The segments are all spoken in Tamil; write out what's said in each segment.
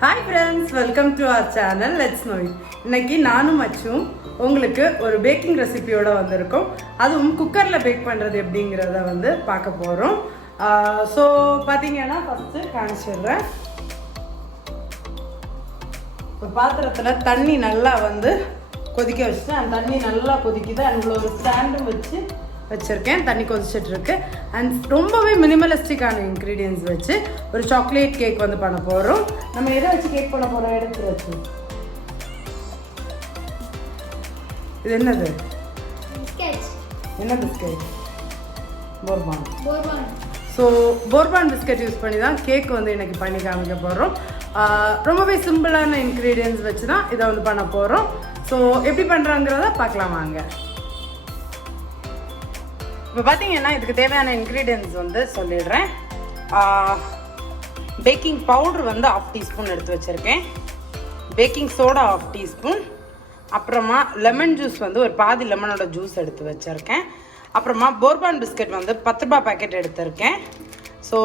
Hi friends, welcome to our channel let's know it. இன்னைக்கு நானும் மச்சும் உங்களுக்கு ஒரு பேக்கிங் ரெசிபியோட வந்திருக்கோம். அதுவும் குக்கரில் பேக் பண்ணுறது எப்படிங்கிறத வந்து பார்க்க போகிறோம். ஸோ பார்த்தீங்கன்னா ஃபஸ்ட்டு காமிச்சிடுறேன். ஒரு பாத்திரத்தில் தண்ணி நல்லா வந்து கொதிக்க வச்சுட்டு அந்த தண்ணி நல்லா கொதிக்குது. அதில் ஒரு ஸ்டாண்டும் வச்சுருக்கேன். தண்ணி கொதிச்சுட்டு இருக்கு. அண்ட் ரொம்பவே மினிமலிஸ்டிக்கான இன்க்ரீடியன்ஸ் வச்சு ஒரு சாக்லேட் கேக் வந்து பண்ண போகிறோம். நம்ம எதை வச்சு கேக் பண்ண போகிறோம்? எடுத்து வச்சு இது என்னது? என்ன பிஸ்கெட்? போர்பான். ஸோ போர்பான் பிஸ்கெட் யூஸ் பண்ணி தான் கேக் வந்து இன்னைக்கு பண்ணி காமிக்க போகிறோம். ரொம்பவே சிம்பிளான இன்க்ரீடியன்ஸ் வச்சு தான் இதை வந்து பண்ண போகிறோம். ஸோ எப்படி பண்ணுறாங்கிறத பார்க்கலாம் வாங்க. இப்போ பார்த்தீங்கன்னா இதுக்கு தேவையான இன்க்ரீடியன்ஸ் வந்து சொல்லிடுறேன். பேக்கிங் பவுடர் வந்து 1/2 டீஸ்பூன் எடுத்து வச்சுருக்கேன். Baking soda 1/2 teaspoon. அப்புறமா லெமன் ஜூஸ் வந்து ஒரு பாதி லெமனோட ஜூஸ் எடுத்து வச்சுருக்கேன். அப்புறமா போர்பான் பிஸ்கெட் வந்து 10 ரூபாய் பேக்கெட் எடுத்திருக்கேன். ஸோ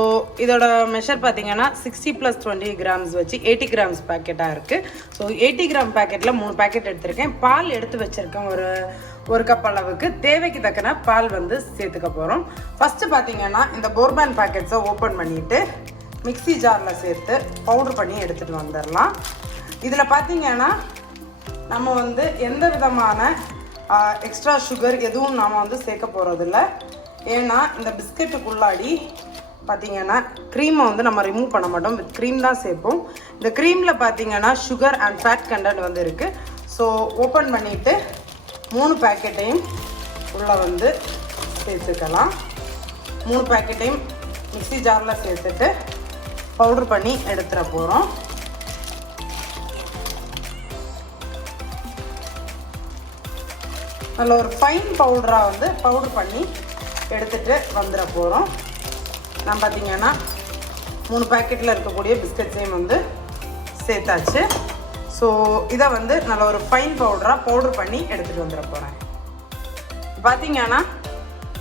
இதோட மெஷர் பார்த்தீங்கன்னா 60 + 20 கிராம்ஸ் வச்சு 80 கிராம்ஸ் பேக்கெட்டாக இருக்குது. ஸோ 80 கிராம் பேக்கெட்டில் 3 பேக்கெட் எடுத்திருக்கேன். பால் எடுத்து வச்சுருக்கேன். ஒரு கப் அளவுக்கு தேவைக்கு தக்கன பால் வந்து சேர்த்துக்க போகிறோம். ஃபஸ்ட்டு பார்த்தீங்கன்னா இந்த போர்பான் பேக்கெட்ஸை ஓப்பன் பண்ணிவிட்டு மிக்ஸி ஜாரில் சேர்த்து பவுட்ரு பண்ணி எடுத்துகிட்டு வந்துடலாம். இதில் பார்த்தீங்கன்னா நம்ம வந்து எந்த விதமான எக்ஸ்ட்ரா சுகர் எதுவும் நாம் வந்து சேர்க்க போகிறதில்ல. ஏன்னா இந்த பிஸ்கெட்டுக்குள்ளாடி பார்த்தீங்கன்னா க்ரீமை வந்து நம்ம ரிமூவ் பண்ண மாட்டோம். வித் க்ரீம் தான் சேர்ப்போம். இந்த க்ரீமில் பார்த்தீங்கன்னா சுகர் அண்ட் ஃபேட் கண்டென்ட் வந்து இருக்குது. ஸோ ஓப்பன் பண்ணிவிட்டு 3 பேக்கெட்டையும் உள்ளே வந்து சேர்த்துக்கலாம். 3 பேக்கெட்டையும் மிக்ஸி ஜாரில் சேர்த்துட்டு பவுட்ரு பண்ணி எடுத்துட போகிறோம். அதில் ஒரு ஃபைன் பவுடராக வந்து பவுட்ரு பண்ணி எடுத்துகிட்டு வந்துட போகிறோம். நான் பார்த்தீங்கன்னா 3 பேக்கெட்டில் இருக்கக்கூடிய பிஸ்கட்ஸையும் வந்து சேர்த்தாச்சு. ஸோ இதை வந்து நல்ல ஒரு ஃபைன் பவுட்ரு பண்ணி எடுத்துகிட்டு வந்துட போகிறேன். பார்த்தீங்கன்னா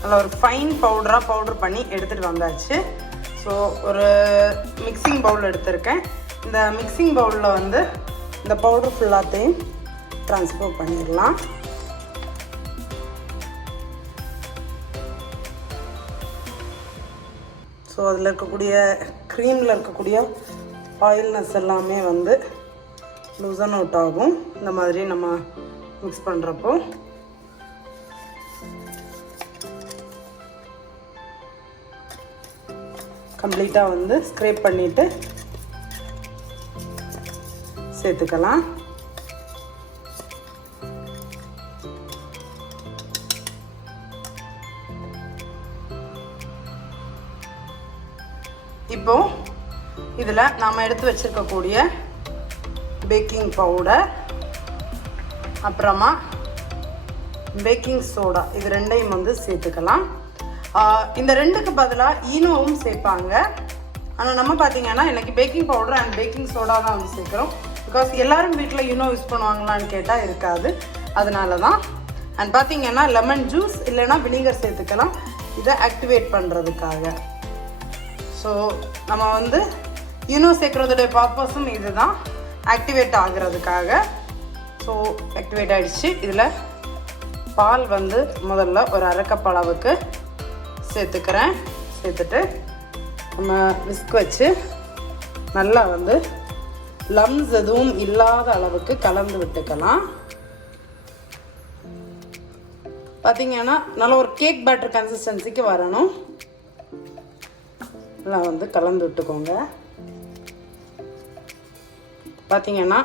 நல்ல ஒரு ஃபைன் பவுட்ரு பண்ணி எடுத்துகிட்டு வந்தாச்சு. ஸோ ஒரு மிக்சிங் பவுல் எடுத்திருக்கேன். இந்த மிக்சிங் பவுலில் வந்து இந்த பவுட்ரு ஃபுல்லாத்தையும் ட்ரான்ஸ்ஃபர் பண்ணிடலாம். ஸோ அதில் இருக்கக்கூடிய க்ரீமில் இருக்கக்கூடிய ஆயில்னஸ் எல்லாமே வந்து லூசன் அவுட் ஆகும். இந்த மாதிரி நம்ம மிக்ஸ் பண்ணுறப்போ கம்ப்ளீட்டாக வந்து ஸ்க்ரேப் பண்ணிவிட்டு சேர்த்துக்கலாம். இப்போ இதில் நாம் எடுத்து வச்சுருக்கக்கூடிய பேக்கிங் பவுடர் அப்புறமா பேக்கிங் சோடா இது ரெண்டையும் வந்து சேர்த்துக்கலாம். இந்த ரெண்டுக்கு பதிலாக ஈனோவும் சேர்ப்பாங்க. ஆனால் நம்ம பார்த்தீங்கன்னா இன்றைக்கி baking powder and baking soda தான் வந்து சேர்க்குறோம். பிகாஸ் எல்லோரும் வீட்டில் ஈனோ யூஸ் பண்ணுவாங்களான்னு கேட்டால் இருக்காது. அதனால தான். அண்ட் பார்த்தீங்கன்னா லெமன் ஜூஸ் இல்லைன்னா வினிகர் சேர்த்துக்கலாம் இதை ஆக்டிவேட் பண்ணுறதுக்காக. ஸோ நம்ம வந்து ஈனோ சேர்க்குறதுடைய பர்பஸும் இது தான், ஆக்டிவேட் ஆகிறதுக்காக. ஸோ ஆக்டிவேட் ஆகிடுச்சு. இதில் பால் வந்து முதல்ல ஒரு 1/2 கப் அளவுக்கு சேர்த்துக்கிறேன். சேர்த்துட்டு நம்ம விஸ்க் வச்சு நல்லா வந்து லம்ஸ் எதுவும் இல்லாத அளவுக்கு கலந்து விட்டுக்கலாம். பார்த்திங்கன்னா நல்ல ஒரு கேக் பேட்டர் கன்சிஸ்டன்சிக்கு வரணும். நல்லா வந்து கலந்து விட்டுக்கோங்க. பார்த்தீங்கன்னா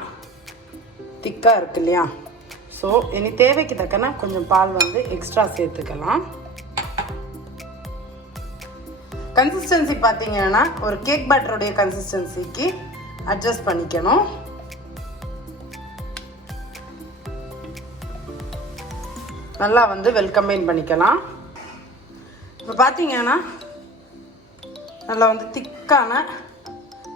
திக்காக இருக்கு இல்லையா? ஸோ இனி தேவைக்கு தக்கன கொஞ்சம் பால் வந்து எக்ஸ்ட்ரா சேர்த்துக்கலாம். கன்சிஸ்டன்சி பார்த்தீங்கன்னா ஒரு கேக் பேட்டருடைய கன்சிஸ்டன்சிக்கு அட்ஜஸ்ட் பண்ணிக்கணும். நல்லா வந்து கம்பைன் பண்ணிக்கலாம். இப்போ பார்த்தீங்கன்னா நல்லா வந்து திக்கான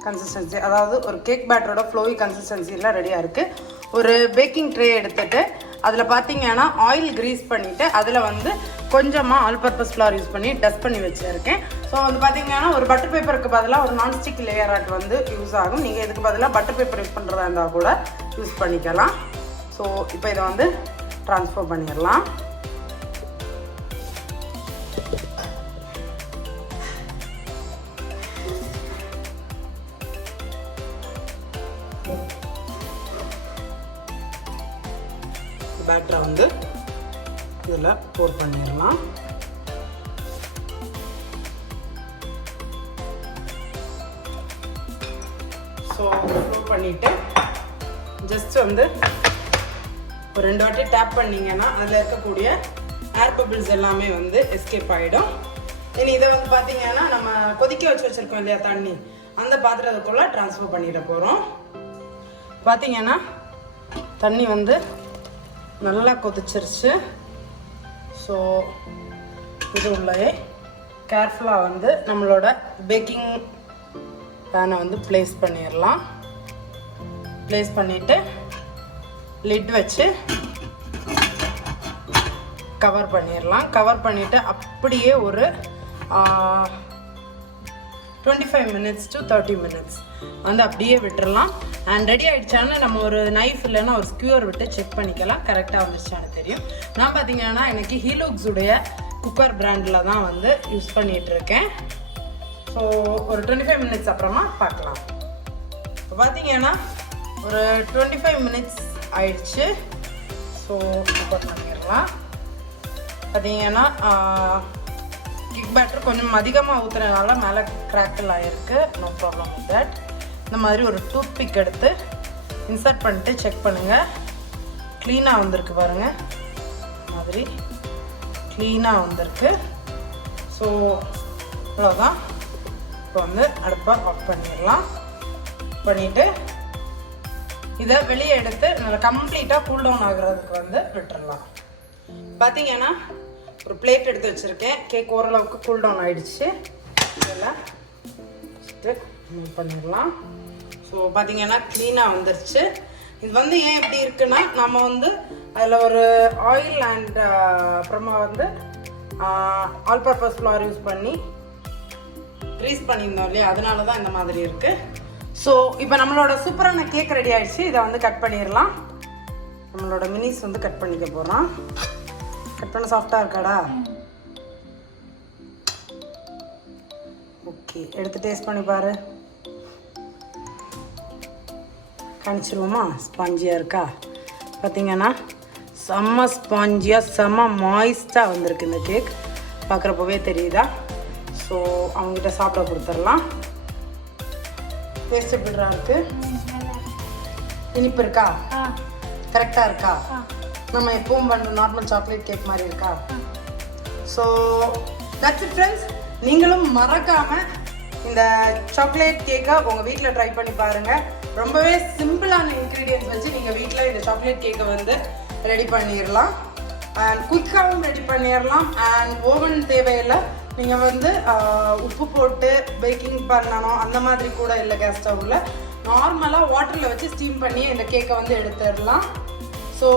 கன்சிஸ்டன்சி, அதாவது ஒரு கேக் பேட்டரோட ஃப்ளோவி கன்சிஸ்டன்சியில் ரெடியாக இருக்குது. ஒரு பேக்கிங் ட்ரே எடுத்துகிட்டு அதில் பார்த்தீங்கன்னா ஆயில் க்ரீஸ் பண்ணிவிட்டு அதில் வந்து கொஞ்சமாக ஆல் பர்பஸ் ஃப்ளார் யூஸ் பண்ணி டஸ்ட் பண்ணி வச்சுருக்கேன். ஸோ வந்து பார்த்தீங்கன்னா ஒரு பட்டர் பேப்பருக்கு பதிலாக ஒரு நான்ஸ்டிக் லேயர் ஆர்ட் வந்து யூஸ் ஆகும். நீங்கள் இதுக்கு பதிலாக பட்டர் பேப்பர் யூஸ் பண்ணுறதா இருந்தால் கூட யூஸ் பண்ணிக்கலாம். ஸோ இப்போ இதை வந்து ட்ரான்ஸ்ஃபர் பண்ணிடலாம். பேட்டரை வந்து இதில் போர் பண்ணிடலாம். ஸோ ஃப்ளோ பண்ணிவிட்டு ஜஸ்ட் வந்து ஒரு 2 வாட்டி டேப் பண்ணிங்கன்னா அதில் இருக்கக்கூடிய ஏர் பபிள்ஸ் எல்லாமே வந்து எஸ்கேப் ஆகிடும். இனி இதை வந்து பார்த்தீங்கன்னா நம்ம கொதிக்க வச்சுருக்கோம் இல்லையா தண்ணி, அந்த பாத்திரத்துக்குள்ளே ட்ரான்ஸ்ஃபர் பண்ணிட போகிறோம். பார்த்தீங்கன்னா தண்ணி வந்து நல்லா கொதிச்சிருச்சு. ஸோ இது உள்ளே கேர்ஃபுல்லாக வந்து நம்மளோட பேக்கிங் பேனை வந்து ப்ளேஸ் பண்ணிடலாம். ப்ளேஸ் பண்ணிவிட்டு லிட் வச்சு கவர் பண்ணிடலாம். கவர் பண்ணிவிட்டு அப்படியே ஒரு 25 minutes to 30 minutes வந்து அப்படியே விட்டுறலாம். அண்ட் ரெடி ஆகிடுச்சான்னு நம்ம ஒரு நைஃப் இல்லைன்னா ஒரு ஸ்க்யூர் விட்டு செக் பண்ணிக்கலாம், கரெக்டாக வந்துருச்சான்னு தெரியும். நான் பார்த்தீங்கன்னா எனக்கு ஹீலோக்ஸுடைய குக்கர் பிராண்டில் தான் வந்து யூஸ் பண்ணிகிட்ருக்கேன். ஸோ ஒரு 25 minutes அப்புறமா பார்க்கலாம். இப்போ பார்த்தீங்கன்னா ஒரு 25 minutes ஆயிடுச்சு. ஸோ குக்கர் பண்ணிடலாம். பார்த்தீங்கன்னா கிக் பேட்டர் கொஞ்சம் அதிகமாக ஊற்றுறதுனால மேலே கிராக்கிள் ஆகிருக்கு. No problem with that. இந்த மாதிரி ஒரு டூத் பிக் எடுத்து இன்சர்ட் பண்ணிட்டு செக் பண்ணுங்கள். க்ளீனாக வந்திருக்கு பாருங்கள், மாதிரி க்ளீனாக வந்திருக்கு. ஸோ அவ்வளோதான். இப்போ வந்து அடுப்பை ஆஃப் பண்ணிடலாம். பண்ணிவிட்டு இதை வெளியே எடுத்து நல்லா கம்ப்ளீட்டாக கூல் டவுன் ஆகுறதுக்கு வந்து விட்டுடலாம். பார்த்தீங்கன்னா ஒரு பிளேட் எடுத்து வச்சுருக்கேன். கேக் ஓரளவுக்கு கூல் டவுன் ஆகிடுச்சு. இதெல்லாம் மூவ் பண்ணிடலாம். ஸோ பார்த்தீங்கன்னா க்ளீனாக வந்துருச்சு. இது வந்து ஏன் எப்படி இருக்குன்னா நம்ம வந்து அதில் ஒரு ஆயில் அண்ட் அப்புறமா வந்து ஆல் பர்பஸ் ஃப்ளார் யூஸ் பண்ணி க்ரீஸ் பண்ணியிருந்தோம் இல்லையா, அதனால தான் இந்த மாதிரி இருக்குது. ஸோ இப்போ நம்மளோட சூப்பரான கேக் ரெடி ஆகிடுச்சு. இதை வந்து கட் பண்ணிடலாம். நம்மளோட மினிஸ் வந்து கட் பண்ணிக்க போகிறோம். கட் பண்ண சாஃப்டாக இருக்காடா? ஓகே, எடுத்து டேஸ்ட் பண்ணி பாரு. காமிச்சிருவோமா? ஸ்பாஞ்சியாக இருக்கா? பார்த்தீங்கன்னா செம்ம ஸ்பாஞ்சியாக செம்ம மாய்ஸ்டாக வந்திருக்கு இந்த கேக். பார்க்குறப்பவே தெரியுதா? ஸோ அவங்ககிட்ட சாப்பிட கொடுத்துடலாம். டேஸ்ட் எப்படிடா இருக்கு? இனிப்பு இருக்கா? கரெக்டாக இருக்கா? நம்ம எப்பவும் பண்ணுற நார்மல் சாக்லேட் கேக் மாதிரி இருக்கா? So that's it friends. நீங்களும் மறக்காமல் இந்த சாக்லேட் கேக்கை உங்கள் வீட்டில் ட்ரை பண்ணி பாருங்கள். ரொம்பவே சிம்பிளான இன்க்ரீடியன்ஸ் வச்சு நீங்கள் வீட்டில் இந்த சாக்லேட் கேக்கை வந்து ரெடி பண்ணிடலாம். அண்ட் குயிக்காகவும் ரெடி பண்ணிடலாம். அண்ட் ஓவன் தேவையில்லை. நீங்கள் வந்து உப்பு போட்டு பேக்கிங் பண்ணணும் அந்த மாதிரி கூட இல்லை. கேஸ் ஸ்டவ்வில் நார்மலாக வாட்டரில் வச்சு ஸ்டீம் பண்ணி இந்த கேக்கை வந்து எடுத்துடலாம். So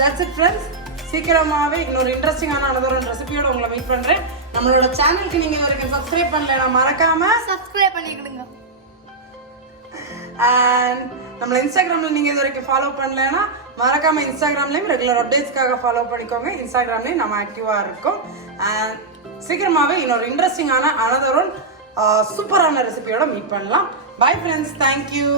that's it friends. சீக்கிரமாகவே இன்னொரு இன்ட்ரெஸ்டிங்கான அனதர் ரெசிபியோட உங்களை மீட் பண்ணுறேன். நம்மளோட சேனலுக்கு நீங்கள் வரைக்கும் சப்ஸ்கிரைப் பண்ணலைன்னா மறக்காமல் சப்ஸ்கிரைப் பண்ணிக்கிடுங்க. அண்ட் நம்மளை இன்ஸ்டாகிராமில் நீங்கள் இது வரைக்கும் ஃபாலோ பண்ணலைன்னா மறக்காமல் இன்ஸ்டாகிராம்லேயும் ரெகுலர் அப்டேட்ஸ்க்காக ஃபாலோ பண்ணிக்கோங்க. இன்ஸ்டாகிராம்லேயும் நம்ம ஆக்டிவாக இருக்கோம். அண்ட் சீக்கிரமாகவே இன்னொரு இன்ட்ரெஸ்டிங்கான அனதர் சூப்பரான ரெசிபியோட மீட் பண்ணலாம். Bye friends, thank you.